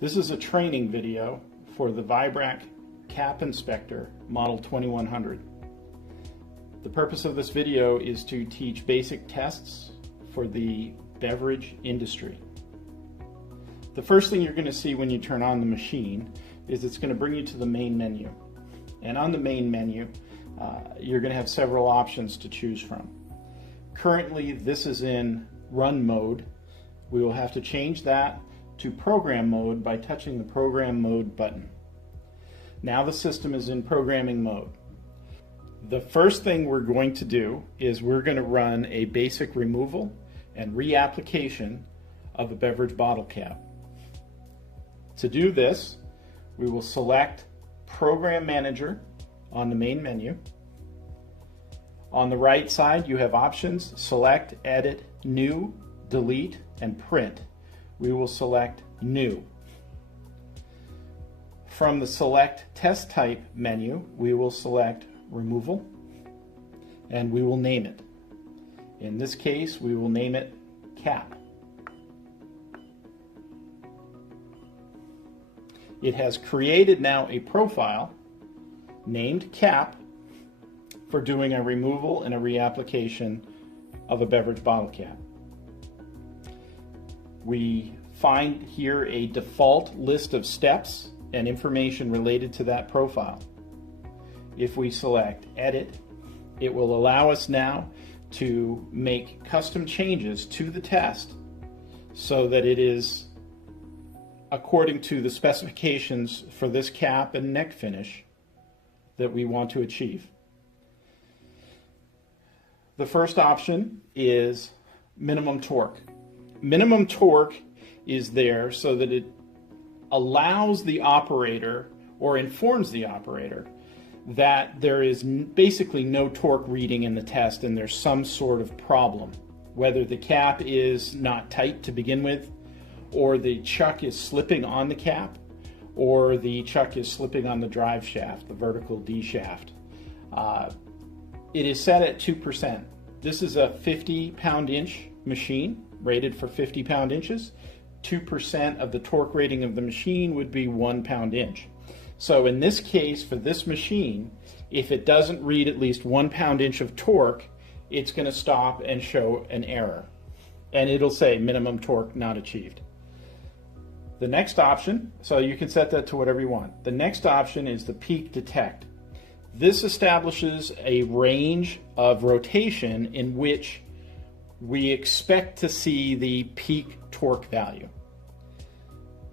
This is a training video for the Vibrac Cap Inspector Model 2100. The purpose of this video is to teach basic tests for the beverage industry. The first thing you're going to see when you turn on the machine is it's going to bring you to the main menu. And on the main menu, you're going to have several options to choose from. Currently, this is in run mode. We will have to change that to program mode by touching the program mode button. Now the system is in programming mode. The first thing we're going to do is we're going to run a basic removal and reapplication of a beverage bottle cap. To do this, we will select Program Manager on the main menu. On the right side, you have options: select, edit, new, delete, and print. We will select new. From the select test type menu, we will select removal and we will name it. In this case, we will name it cap. It has created now a profile named cap for doing a removal and a reapplication of a beverage bottle cap. We find here a default list of steps and information related to that profile. If we select edit, it will allow us now to make custom changes to the test so that it is according to the specifications for this cap and neck finish that we want to achieve. The first option is minimum torque. Minimum torque is there so that it allows the operator, or informs the operator, that there is basically no torque reading in the test and there's some sort of problem. Whether the cap is not tight to begin with, or the chuck is slipping on the cap, or the chuck is slipping on the drive shaft, the vertical D shaft. It is set at 2%. This is a 50 pound-inch machine, rated for 50 pound-inches. 2% of the torque rating of the machine would be 1 pound-inch. So in this case, for this machine, if it doesn't read at least 1 pound-inch of torque, it's going to stop and show an error. And it'll say minimum torque not achieved. The next option, so you can set that to whatever you want. The next option is the peak detect. This establishes a range of rotation in which we expect to see the peak torque value.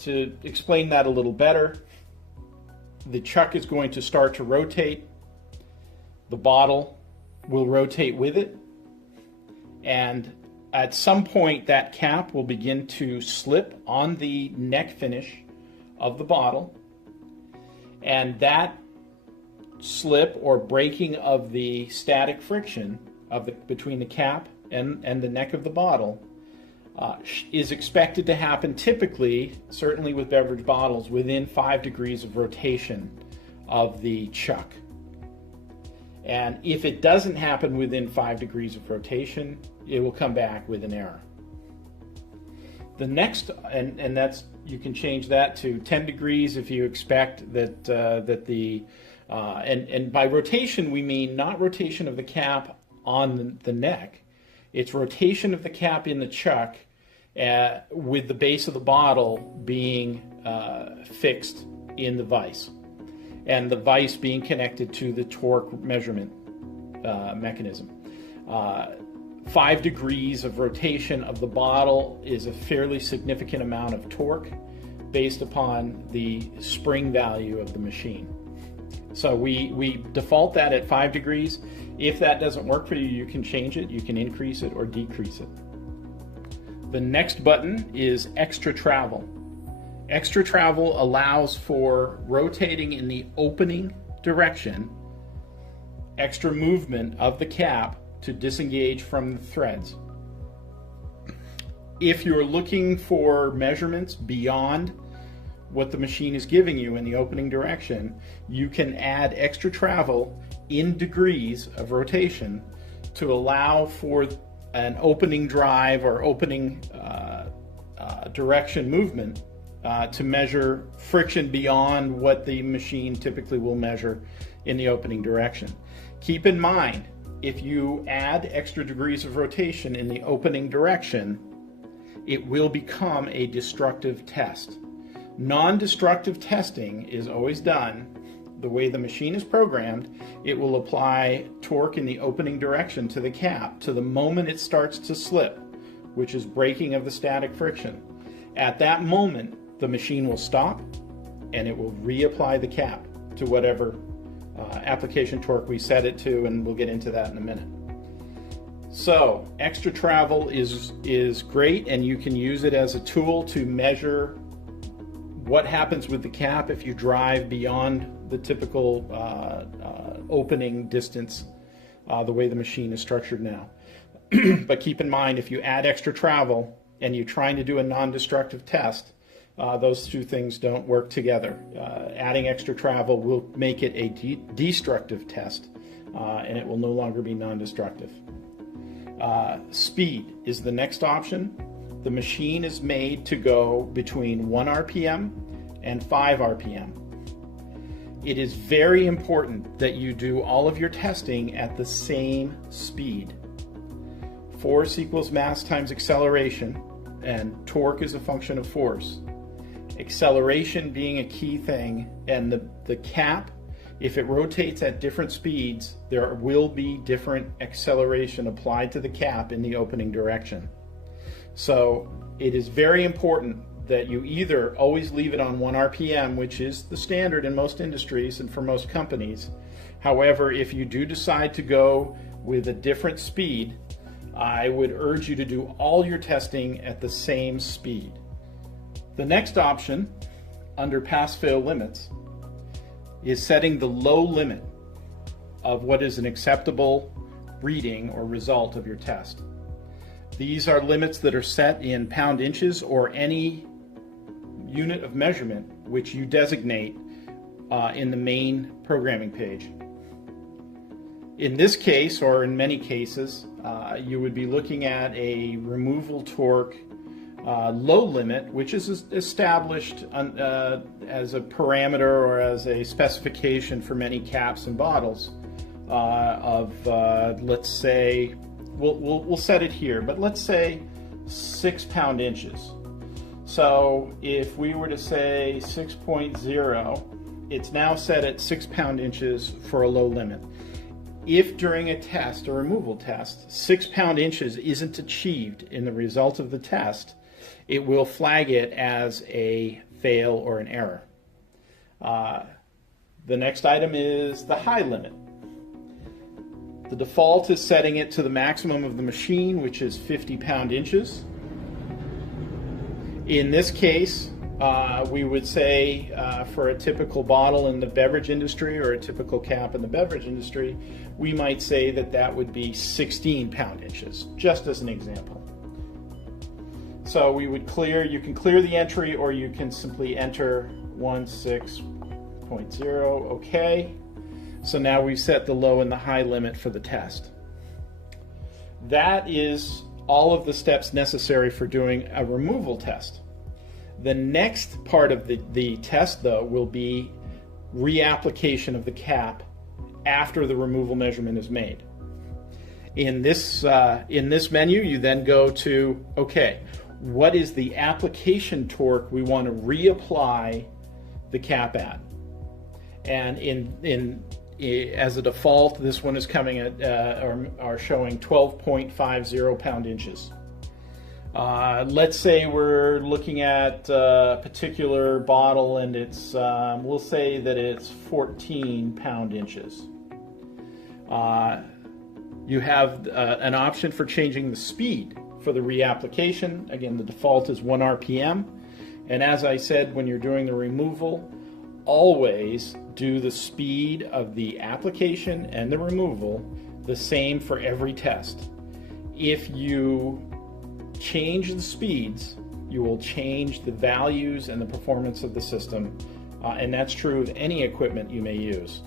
To explain that a little better, the chuck is going to start to rotate, the bottle will rotate with it, and at some point that cap will begin to slip on the neck finish of the bottle, and that slip or breaking of the static friction between the cap and the neck of the bottle is expected to happen typically, certainly with beverage bottles, within 5 degrees of rotation of the chuck. And if it doesn't happen within 5 degrees of rotation, it will come back with an error. The next, and that's, you can change that to 10 degrees if you expect that and by rotation we mean not rotation of the cap on the neck. It's rotation of the cap in the chuck with the base of the bottle being fixed in the vise, and the vise being connected to the torque measurement mechanism. 5 degrees of rotation of the bottle is a fairly significant amount of torque based upon the spring value of the machine. So we default that at 5 degrees. If that doesn't work for you, you can change it. You can increase it or decrease it. The next button is extra travel. Extra travel allows for rotating in the opening direction, extra movement of the cap to disengage from the threads. If you're looking for measurements beyond what the machine is giving you in the opening direction, you can add extra travel in degrees of rotation to allow for an opening drive or opening direction movement to measure friction beyond what the machine typically will measure in the opening direction. Keep in mind, if you add extra degrees of rotation in the opening direction, it will become a destructive test. Non-destructive testing is always done the way the machine is programmed. It will apply torque in the opening direction to the cap to the moment it starts to slip, which is breaking of the static friction. At that moment, the machine will stop and it will reapply the cap to whatever application torque we set it to, and we'll get into that in a minute. So extra travel is great, and you can use it as a tool to measure what happens with the cap if you drive beyond the typical opening distance the way the machine is structured now. But keep in mind, if you add extra travel and you're trying to do a non-destructive test, those two things don't work together. Adding extra travel will make it a destructive test, and it will no longer be non-destructive. Speed is the next option. The machine is made to go between 1 RPM and 5 RPM. It is very important that you do all of your testing at the same speed. Force equals mass times acceleration, and torque is a function of force. Acceleration being a key thing, and the cap, if it rotates at different speeds, there will be different acceleration applied to the cap in the opening direction. So it is very important that you either always leave it on 1 RPM, which is the standard in most industries and for most companies. However, if you do decide to go with a different speed, I would urge you to do all your testing at the same speed. The next option, under pass-fail limits, is setting the low limit of what is an acceptable reading or result of your test. These are limits that are set in pound-inches or any unit of measurement which you designate in the main programming page. In this case, or in many cases, you would be looking at a removal torque low limit, which is established as a parameter or as a specification for many caps and bottles of, let's say, we'll set it here, but let's say 6 pound-inches. So if we were to say 6.0, it's now set at 6 pound-inches for a low limit. If during a test, a removal test, 6 pound-inches isn't achieved in the result of the test, it will flag it as a fail or an error. The next item is the high limit. The default is setting it to the maximum of the machine, which is 50 pound-inches. In this case, we would say for a typical bottle in the beverage industry or a typical cap in the beverage industry, we might say that that would be 16 pound-inches, just as an example. So we would you can clear the entry, or you can simply enter 16.0, okay. So now we've set the low and the high limit for the test. That is all of the steps necessary for doing a removal test. The next part of the test, though, will be reapplication of the cap after the removal measurement is made. In this menu, you then go to, okay, what is the application torque we want to reapply the cap at? And as a default, this one is coming at are showing 12.50 pound-inches. Let's say we're looking at a particular bottle and it's, we'll say that it's 14 pound-inches. You have an option for changing the speed for the reapplication. Again, the default is 1 RPM. And as I said, when you're doing the removal, always do the speed of the application and the removal the same for every test. If you change the speeds, you will change the values and the performance of the system, and that's true of any equipment you may use.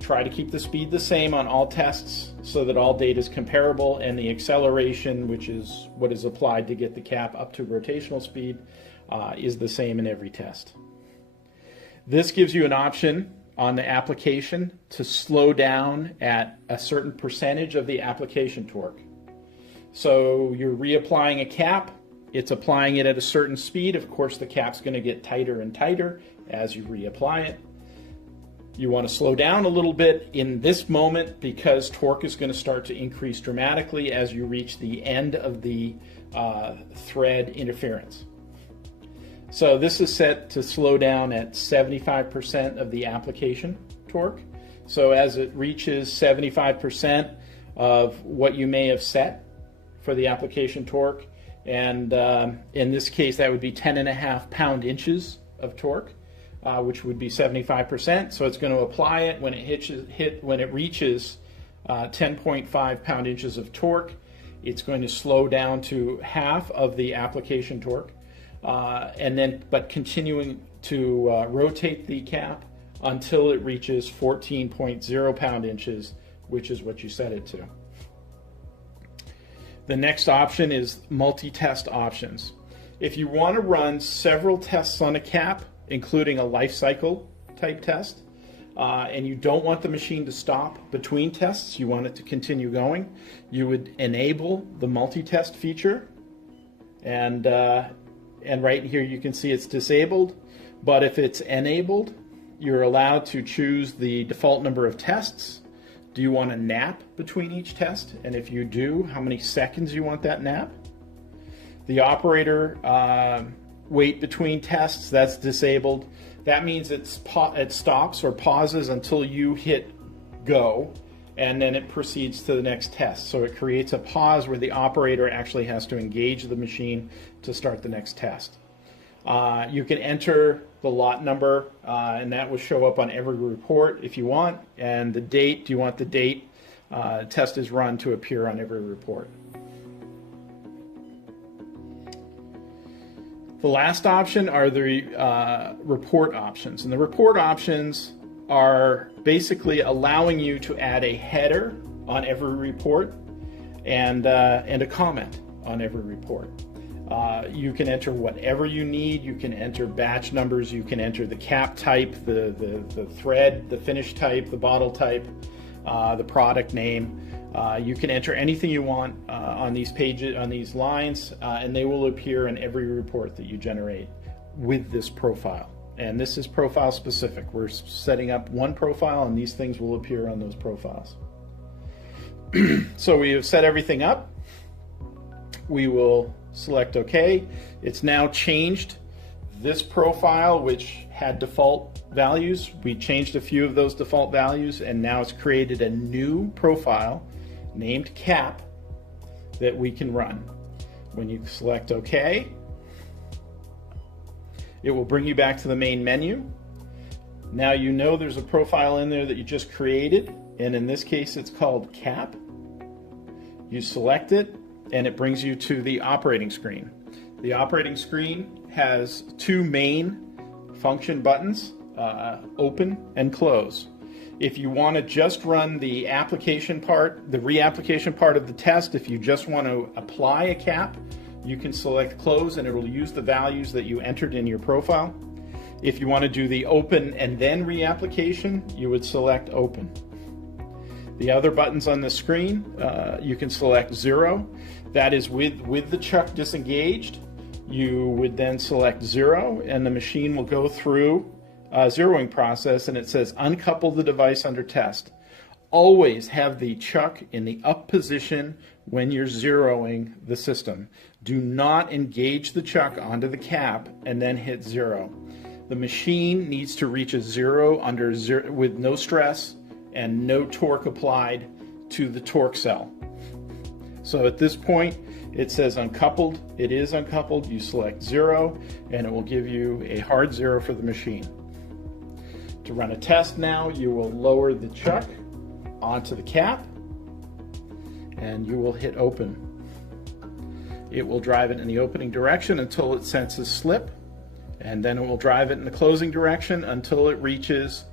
Try to keep the speed the same on all tests so that all data is comparable, and the acceleration, which is what is applied to get the cap up to rotational speed, is the same in every test. This gives you an option on the application to slow down at a certain percentage of the application torque. So you're reapplying a cap, it's applying it at a certain speed. Of course, the cap's going to get tighter and tighter as you reapply it. You want to slow down a little bit in this moment because torque is going to start to increase dramatically as you reach the end of the thread interference. So this is set to slow down at 75% of the application torque. So as it reaches 75% of what you may have set for the application torque, and in this case that would be 10.5 pound-inches of torque, which would be 75%. So it's going to apply it when it reaches 10.5 pound-inches of torque. It's going to slow down to half of the application torque, but continuing to rotate the cap until it reaches 14.0 pound-inches, which is what you set it to. The next option is multi-test options. If you want to run several tests on a cap, including a life cycle type test, and you don't want the machine to stop between tests, you want it to continue going, you would enable the multi-test feature, and right here you can see it's disabled, but if it's enabled, you're allowed to choose the default number of tests. Do you want a nap between each test? And if you do, how many seconds you want that nap? The operator wait between tests, that's disabled. That means it stops or pauses until you hit go, and then it proceeds to the next test. So it creates a pause where the operator actually has to engage the machine to start the next test. You can enter the lot number, and that will show up on every report if you want, and the date. Do you want the date test is run to appear on every report? The last option are the report options, and the report options are basically allowing you to add a header on every report and a comment on every report. You can enter whatever you need. You can enter batch numbers. You can enter the cap type, the thread, the finish type, the bottle type, the product name. You can enter anything you want on these pages, on these lines, and they will appear in every report that you generate with this profile. And this is profile specific. We're setting up one profile, and these things will appear on those profiles. So we have set everything up. We will select OK. It's now changed this profile, which had default values. We changed a few of those default values, and now it's created a new profile named cap that we can run. When you select OK, it will bring you back to the main menu. Now you know there's a profile in there that you just created, and in this case it's called cap. You select it, and it brings you to the operating screen. The operating screen has two main function buttons, open and close. If you want to just run the application part, the reapplication part of the test, if you just want to apply a cap, you can select close and it will use the values that you entered in your profile. If you want to do the open and then reapplication, you would select open. The other buttons on the screen, you can select 0. That is with the chuck disengaged. You would then select 0, and the machine will go through a zeroing process, and it says uncouple the device under test. Always have the chuck in the up position when you're zeroing the system. Do not engage the chuck onto the cap and then hit 0. The machine needs to reach a 0 under 0 with no stress and no torque applied to the torque cell. So at this point it says uncoupled. It is uncoupled. You select 0 and it will give you a hard 0 for the machine. To run a test now, you will lower the chuck onto the cap and you will hit open. It will drive it in the opening direction until it senses slip, and then it will drive it in the closing direction until it reaches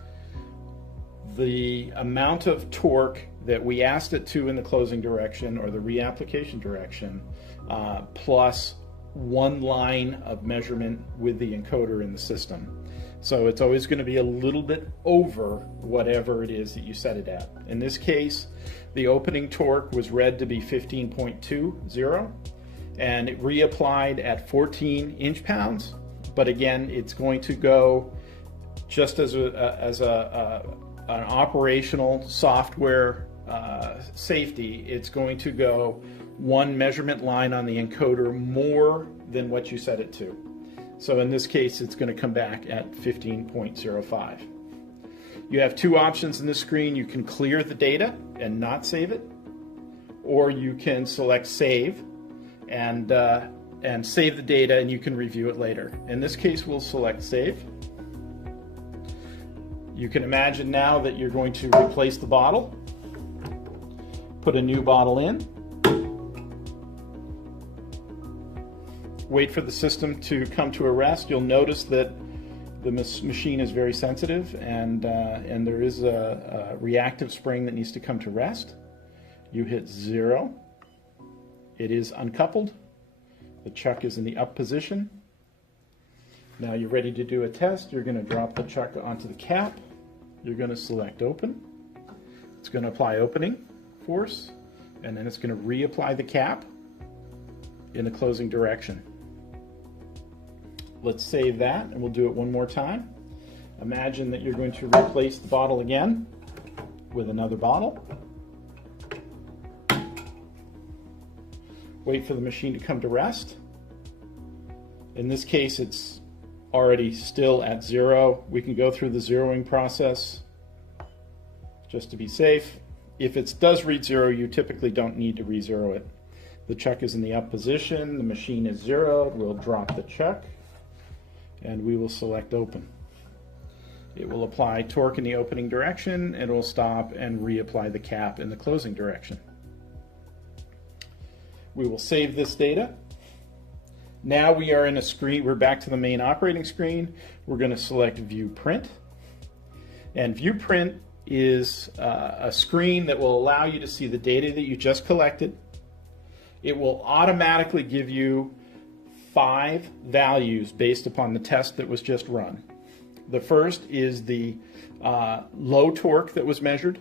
the amount of torque that we asked it to in the closing direction or the reapplication direction, plus one line of measurement with the encoder in the system. So it's always going to be a little bit over whatever it is that you set it at. In this case, the opening torque was read to be 15.20, and it reapplied at 14 inch-pounds. But again, it's going to go just as an operational software safety. It's going to go one measurement line on the encoder more than what you set it to. So in this case, it's going to come back at 15.05. You have two options in this screen. You can clear the data and not save it, or you can select save and save the data, and you can review it later. In this case, we'll select save. You can imagine now that you're going to replace the bottle, put a new bottle in, wait for the system to come to a rest. You'll notice that the machine is very sensitive, and there is a reactive spring that needs to come to rest. You hit 0. It is uncoupled. The chuck is in the up position. Now you're ready to do a test. You're going to drop the chuck onto the cap. You're going to select open. It's going to apply opening force, and then it's going to reapply the cap in the closing direction. Let's save that, and we'll do it one more time. Imagine that you're going to replace the bottle again with another bottle. Wait for the machine to come to rest. In this case, it's already still at 0. We can go through the zeroing process just to be safe. If it does read 0, you typically don't need to re-zero it. The chuck is in the up position, the machine is 0. We'll drop the chuck, and we will select open. It will apply torque in the opening direction, and it will stop and reapply the cap in the closing direction. We will save this data. Now we are in a screen, we're back to the main operating screen. We're going to select View Print. And View Print is a screen that will allow you to see the data that you just collected. It will automatically give you 5 values based upon the test that was just run. The first is the low torque that was measured,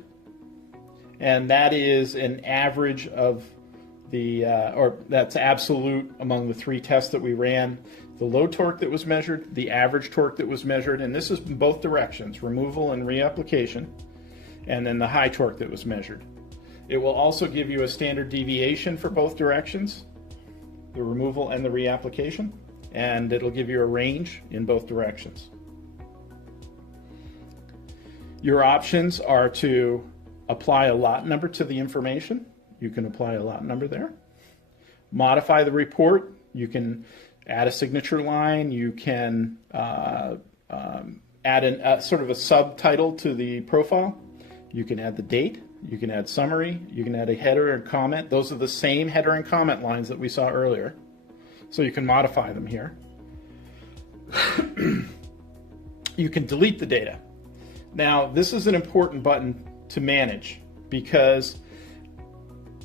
and that is an average of the, or that's absolute among the 3 tests that we ran. The low torque that was measured, the average torque that was measured, and this is in both directions, removal and reapplication, and then the high torque that was measured. It will also give you a standard deviation for both directions, the removal and the reapplication, and it'll give you a range in both directions. Your options are to apply a lot number to the information. You can apply a lot number there. Modify the report. You can add a signature line. You can add a sort of a subtitle to the profile. You can add the date. You can add summary. You can add a header and comment. Those are the same header and comment lines that we saw earlier. So you can modify them here. You can delete the data. Now, this is an important button to manage because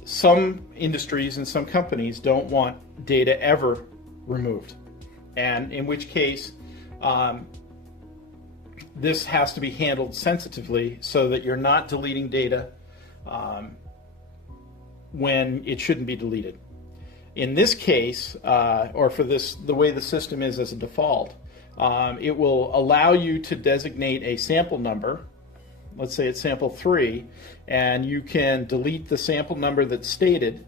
some industries and some companies don't want data ever removed, and in which case this has to be handled sensitively so that you're not deleting data when it shouldn't be deleted. In this case, or for this, the way the system is as a default, it will allow you to designate a sample number. Let's say it's sample 3, and you can delete the sample number that's stated.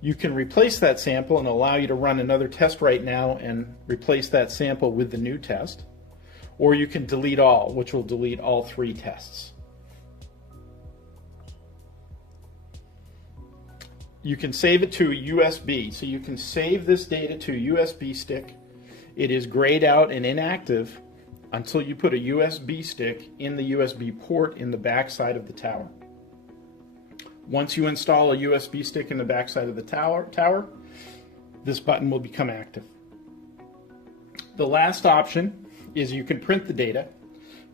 You can replace that sample and allow you to run another test right now and replace that sample with the new test. Or you can delete all, which will delete all 3 tests. You can save it to a USB, so you can save this data to a USB stick. It is grayed out and inactive until you put a USB stick in the USB port in the back side of the tower. Once you install a USB stick in the back side of the tower, this button will become active. The last option is you can print the data.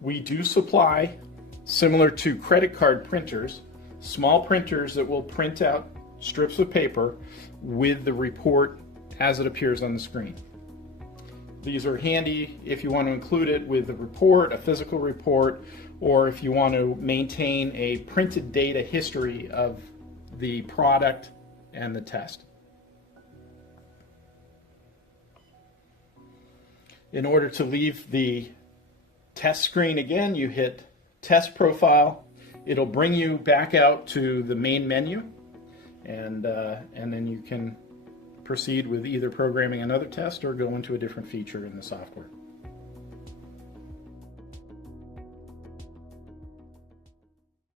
We do supply, similar to credit card printers, small printers that will print out strips of paper with the report as it appears on the screen. These are handy if you want to include it with a report, a physical report, or if you want to maintain a printed data history of the product and the test. In order to leave the test screen again, you hit Test Profile. It'll bring you back out to the main menu, and then you can proceed with either programming another test or go into a different feature in the software.